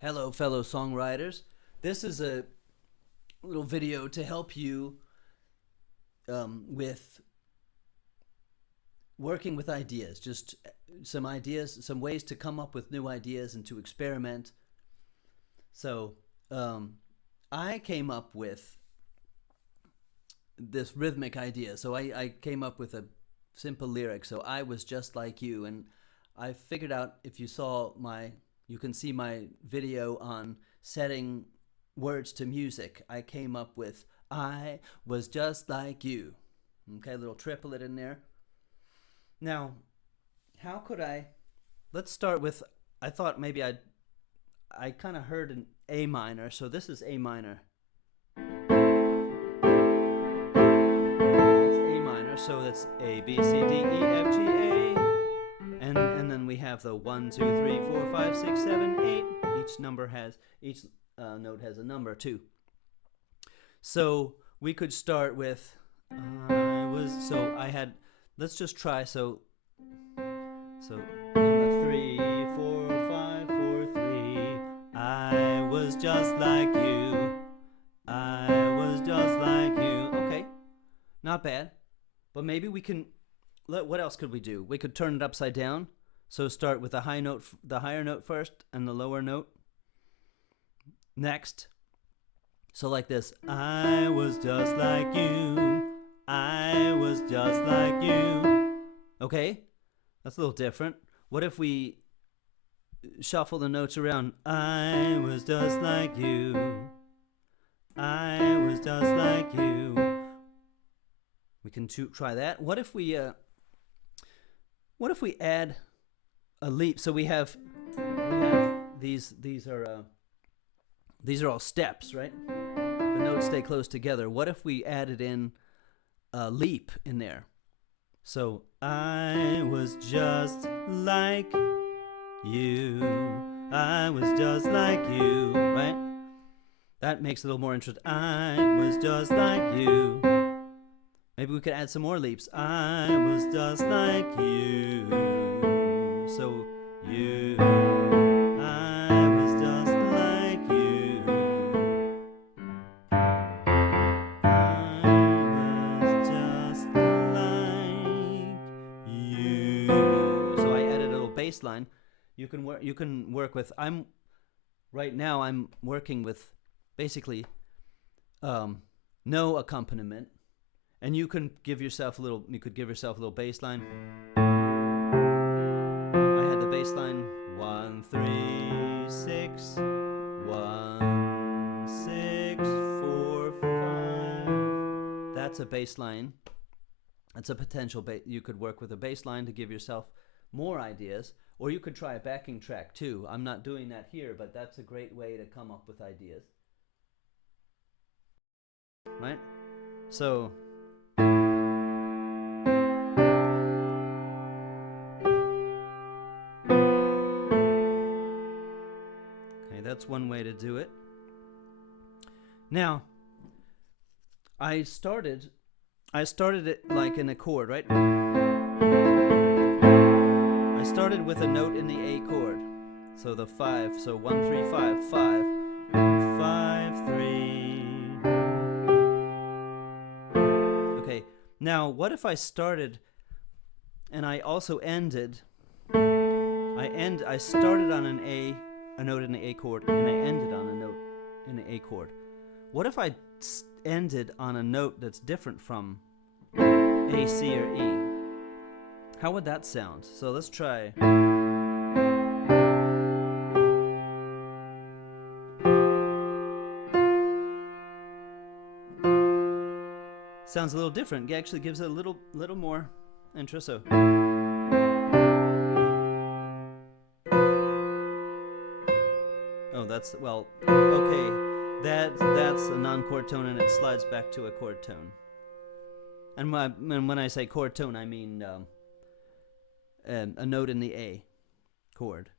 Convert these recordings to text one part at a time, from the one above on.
Hello, fellow songwriters. This is a little video to help you with working with ideas. Just some ideas, some ways to come up with new ideas and to experiment. So, I came up with this rhythmic idea. So I came up with a simple lyric. So I was just like you, and I figured out, if you can see my video on setting words to music. I came up with I was just like you. Okay, a little triplet in there. Now, how could let's start with, I thought maybe I kind of heard an A minor, so this is A minor. That's A minor, so that's A, B, C, D, E, F, G, A. And then we have the 1, 2, 3, 4, 5, 6, 7, 8. Each note has a number too. So we could start with let's just try. So on the 3, 4, 5, 4, 3. I was just like you. I was just like you. Okay, not bad. But maybe we can. What else could we do? We could turn it upside down. So start with the higher note first, and the lower note next. So like this. I was just like you. I was just like you. Okay, that's a little different. What if we shuffle the notes around? I was just like you. I was just like you. We can try that. What if we add a leap? So we have these are all steps, right? The notes stay close together. What if we added in a leap in there? So I was just like you. I was just like you, right? That makes it a little more interesting. I was just like you. Maybe we could add some more leaps. I was just like you. So you. I was just like you. I was just like you. So I added a little bass line. You can work with. Right now I'm working with basically no accompaniment. And you can give yourself a little bass line. I had the bass line 1, 3, 6, 1, 6, 4, 5. That's a bass line. That's a potential you could work with a bass line to give yourself more ideas, or you could try a backing track too. I'm not doing that here, but that's a great way to come up with ideas. Right? So that's one way to do it. Now, I started it like an accord, right? I started with a note in the A chord. So the 5, so 1, 3, 5, 5, 5, 3. Okay, now what if I started and I also ended, I started on a note in the A chord, and I ended on a note in the A chord. What if I ended on a note that's different from A, C, or E? How would that sound? So let's try. Sounds a little different. It actually gives it a little more interest. So. Okay, that's a non-chord tone, and it slides back to a chord tone. And when I say chord tone, I mean a note in the A chord.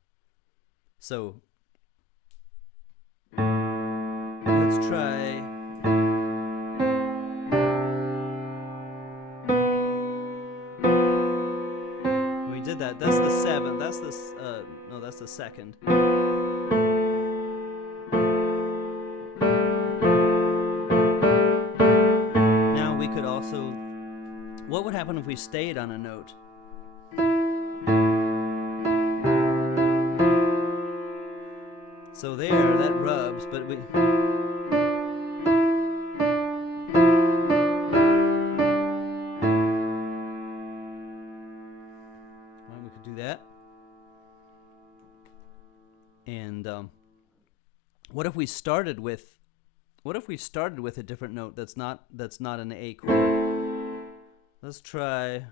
So let's try. We did that. That's the 7th. That's the second. would happen if we stayed on a note? So there, that rubs, but we... Well, we could do that. And what if we started with a different note that's not an A chord? Let's try.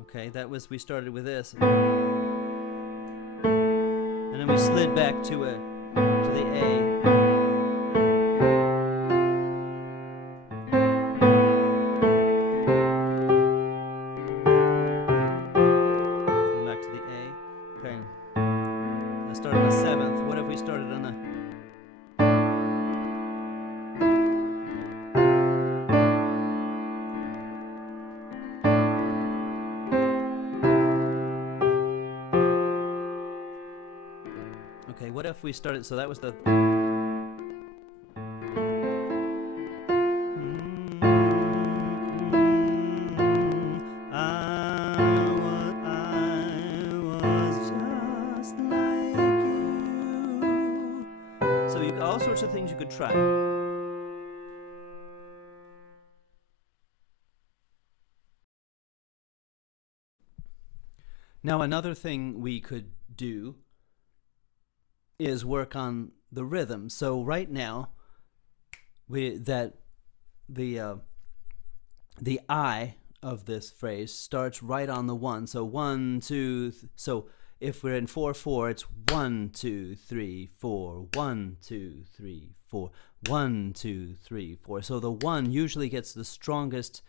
Okay, we started with this, and then we slid back to the A. Okay, what if we started, so that was the... So you all sorts of things you could try. Now another thing we could do is work on the rhythm. So right now, the I of this phrase starts right on the 1. So 1, 2. So if we're in 4/4, it's 1, 2, 3, 4. 1, 2, 3, 4. 1, 2, 3, 4. So the 1 usually gets the strongest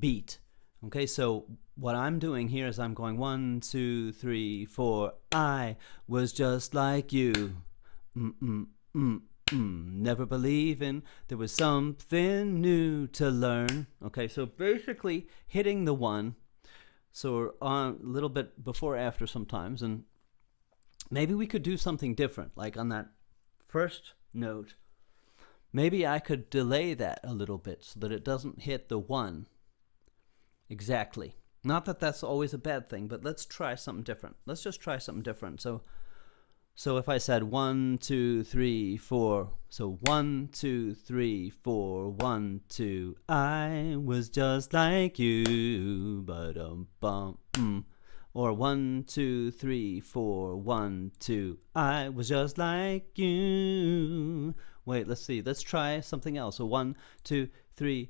beat. Okay, so what I'm doing here is I'm going 1, 2, 3, 4. I was just like you. Never believing there was something new to learn. Okay, so basically hitting the 1. So we're on a little bit before, after sometimes, and maybe we could do something different. Like on that first note, maybe I could delay that a little bit so that it doesn't hit the 1. Exactly. Not that that's always a bad thing, but let's try something different. Let's just try something different. So if I said 1, 2, 3, 4, so 1, 2, 3, 4, 1, 2, I was just like you, ba-dum-bum, or 1, 2, 3, 4, 1, 2, I was just like you. Wait, let's see. Let's try something else. So 1, 2, 3,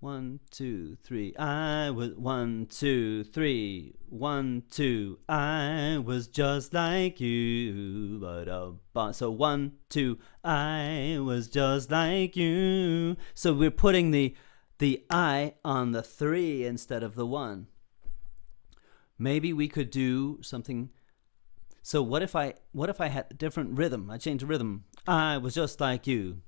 1, 2, 3. I was 1, 2, 3. 1, 2. I was just like you. So 1, 2. I was just like you. So we're putting the I on the 3 instead of the 1. Maybe we could do something. So what if I had a different rhythm? I changed the rhythm. I was just like you.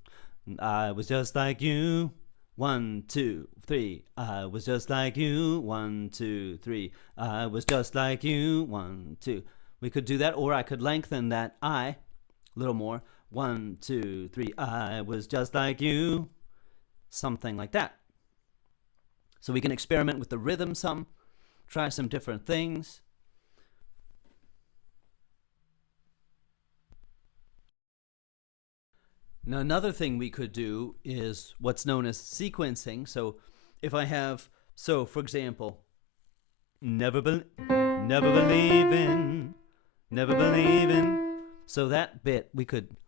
I was just like you. 1, 2, 3. I was just like you. 1, 2, 3. I was just like you. 1, 2. We could do that, or I could lengthen that I a little more. 1, 2, 3. I was just like you. Something like that. So we can experiment with the rhythm some, try some different things. Now, another thing we could do is what's known as sequencing. So if I have, so for example, never believing. So that bit, we could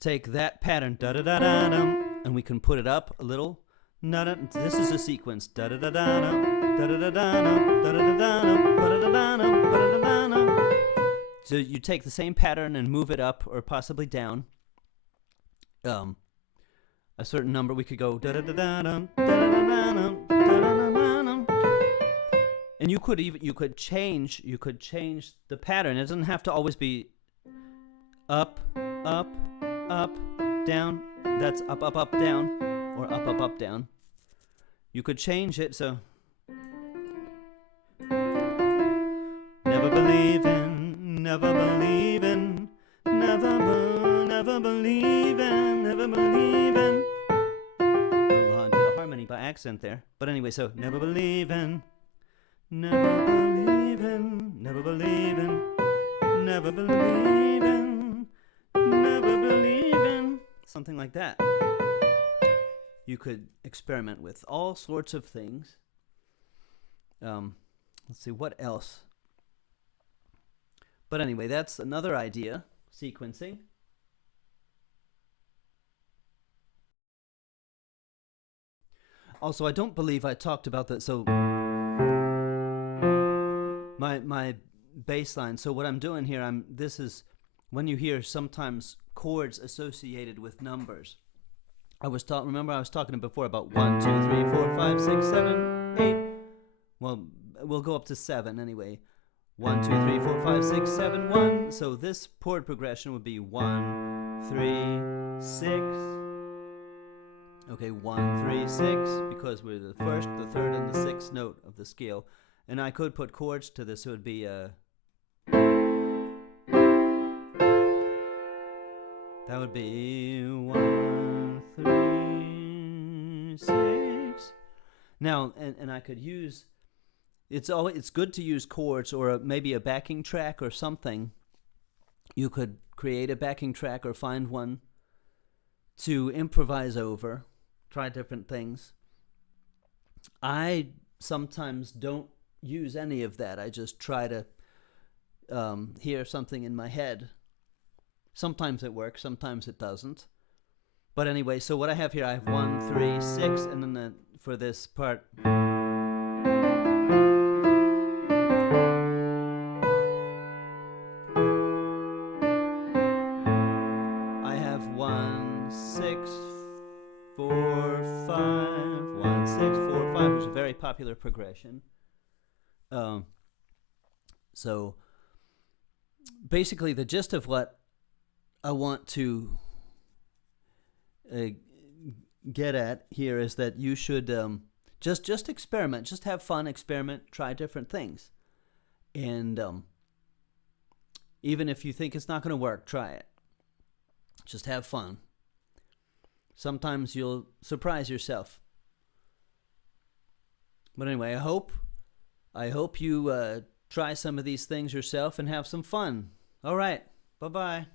take that pattern, da-da-da-da-dum, and we can put it up a little. This is a sequence. Da-da-da-da-dum, da-da-da-da-dum, da-da-da-da-dum, da-da-da-da-dum, da-da-da-da-dum. So you take the same pattern and move it up or possibly down. A certain number, we could go da-da-da-da-dum, da-da-da-da-dum, da-da-da-da-dum. And you could change the pattern. It doesn't have to always be up, up, up, down. That's up, up, up, down, or up, up, up, down. You could change it so never believing. never believing, never believing, never believing. A little hard to the harmony by accent there. But anyway, so never believing, never believing, never believing, never believing, never believing. Something like that. You could experiment with all sorts of things. Let's see, what else? But anyway, that's another idea, sequencing. Also, I don't believe I talked about that. So my bass line. So what I'm doing here, this is when you hear sometimes chords associated with numbers. Remember I was talking before about 1, 2, 3, 4, 5, 6, 7, 8. Well, we'll go up to 7 anyway. 1, 2, 3, 4, 5, 6, 7, 1. So this chord progression would be 1, 3, 6. Okay, 1, 3, 6, because we're the first, the third, and the sixth note of the scale. And I could put chords to this. It would be that would be 1, 3, 6. Now, and I could use. It's good to use chords or maybe a backing track or something. You could create a backing track or find one to improvise over, try different things. I sometimes don't use any of that. I just try to hear something in my head. Sometimes it works, sometimes it doesn't. But anyway, so what I have here, I have 1, 3, 6, and then for this part, I have 1, 6, 4, 5, 1, 6, 4, 5, which is a very popular progression. So basically the gist of what I want to get at here is that you should just experiment, just have fun, experiment, try different things, and even if you think it's not going to work, try it. Just have fun. Sometimes you'll surprise yourself. But anyway, I hope you try some of these things yourself and have some fun. All right, bye-bye.